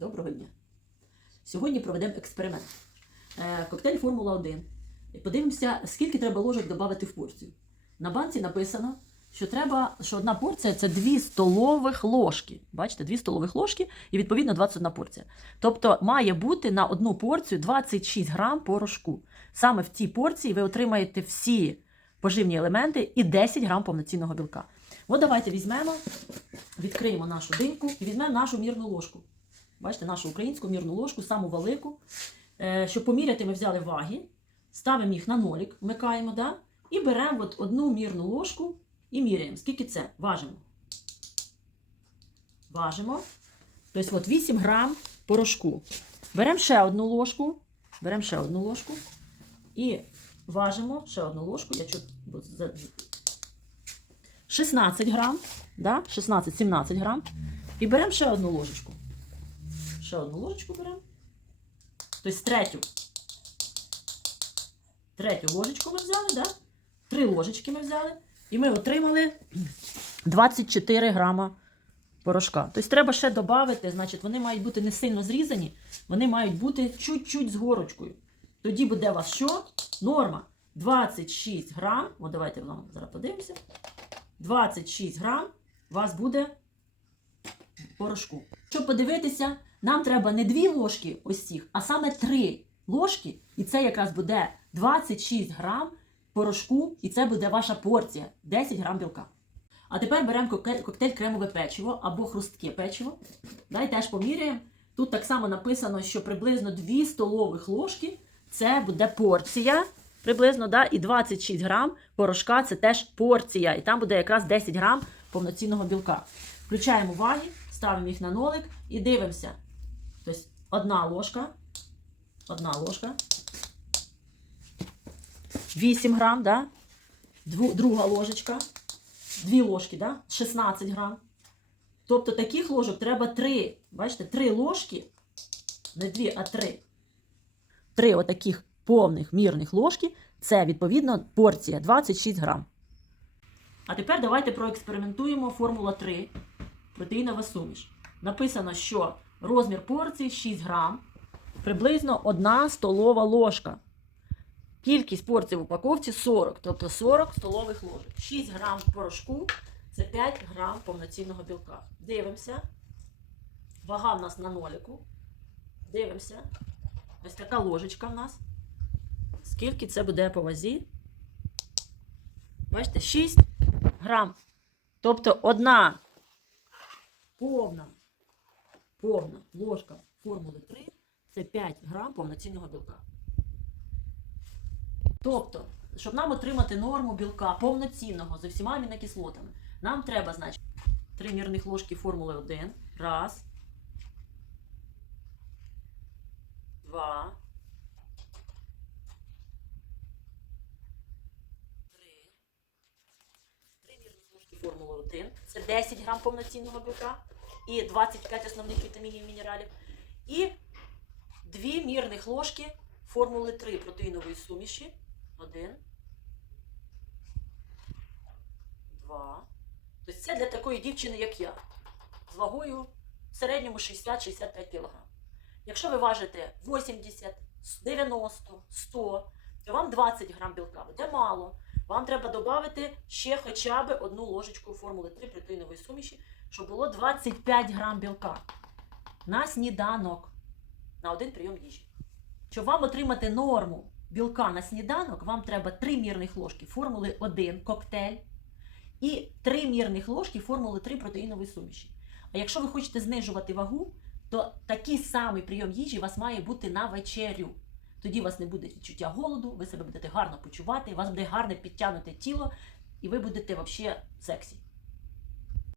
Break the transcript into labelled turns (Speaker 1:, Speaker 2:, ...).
Speaker 1: Доброго дня! Сьогодні проведемо експеримент. Е, Коктейль Формула 1. Подивимося, скільки треба ложок додати в порцію. На банці написано, що треба, що одна порція це 2 столових ложки. Бачите, 2 столових ложки і відповідно 21 порція. Тобто має бути на одну порцію 26 грам порошку. Саме в цій порції ви отримаєте всі поживні елементи і 10 грам повноцінного білка. От давайте візьмемо, відкриємо нашу диньку і візьмемо нашу мірну ложку. Бачите, нашу українську мірну ложку, саму велику. Е, щоб поміряти, ми взяли ваги, ставимо їх на нолік, вмикаємо, да? і беремо от одну мірну ложку і міряємо. Скільки це? Важимо. Важимо. Тобто от 8 грам порошку. Беремо ще одну ложку. Беремо ще одну ложку. І важимо ще одну ложку. Я чуть, 16 грам. Да? 16-17 грам. І беремо ще одну ложечку. Ще одну ложечку беремо. Тобто третю. Третю ложечку ми взяли, да? Три ложечки ми взяли. І ми отримали 24 грама порошка. Тобто треба ще додати, значить, вони мають бути не сильно зрізані, вони мають бути чуть-чуть з горочкою. Тоді буде у вас що? Норма 26 грам. О, давайте вам зараз подивимося. 26 грам у вас буде порошку. Щоб подивитися, нам треба не дві ложки ось цих, а саме три ложки. І це якраз буде 26 грам порошку, і це буде ваша порція 10 грам білка. А тепер беремо коктейль, кремове печиво або хрустке печиво. Дай теж поміряємо. Тут так само написано, що приблизно 2 столових ложки це буде порція. Приблизно, да, і 26 грам порошка це теж порція. І там буде якраз 10 грам повноцінного білка. Включаємо ваги, ставимо їх на нолик і дивимося. Тобто одна ложка, одна ложка, 8 грам, да? Друга ложечка, дві ложки, да? 16 грам. Тобто таких ложок треба 3. Бачите, 3 ложки, не 2, а 3. Три отаких повних мірних ложки це відповідно порція 26 грам. А тепер давайте проекспериментуємо формула 3 протеїнова суміш. Написано, що розмір порції 6 грам, приблизно 1 столова ложка. Кількість порцій в упаковці 40, тобто 40 столових ложок. 6 грам порошку це 5 грам повноцінного білка. Дивимося. Вага в нас на ноліку. Дивимося. Ось така ложечка в нас. Скільки це буде по вазі? Бачите, 6 грам. Тобто одна повна, повна ложка формули 3 це 5 грам повноцінного білка. Тобто, щоб нам отримати норму білка повноцінного з усіма амінокислотами, нам треба, значить, 3 мірних ложки формули 1. Раз. Два. Три. Три мірних ложки формули 1. Це 10 грам повноцінного білка і 25 основних вітамінів і мінералів. І 2 мірних ложки формули 3 протеїнової суміші. Один. Два. Тобто це для такої дівчини, як я. З вагою в середньому 60-65 кг. Якщо ви важите 80, 90, 100, то вам 20 грам білка буде мало. Вам треба додати ще хоча б одну ложечку формули 3 протеїнової суміші, щоб було 25 грам білка на сніданок на один прийом їжі. Щоб вам отримати норму білка на сніданок, вам треба 3 мірних ложки формули 1 коктейль і 3 мірних ложки формули 3 протеїнової суміші. А якщо ви хочете знижувати вагу, то такий самий прийом їжі у вас має бути на вечерю. Тоді у вас не буде відчуття голоду, ви себе будете гарно почувати, у вас буде гарне підтягнуте тіло, і ви будете взагалі сексі.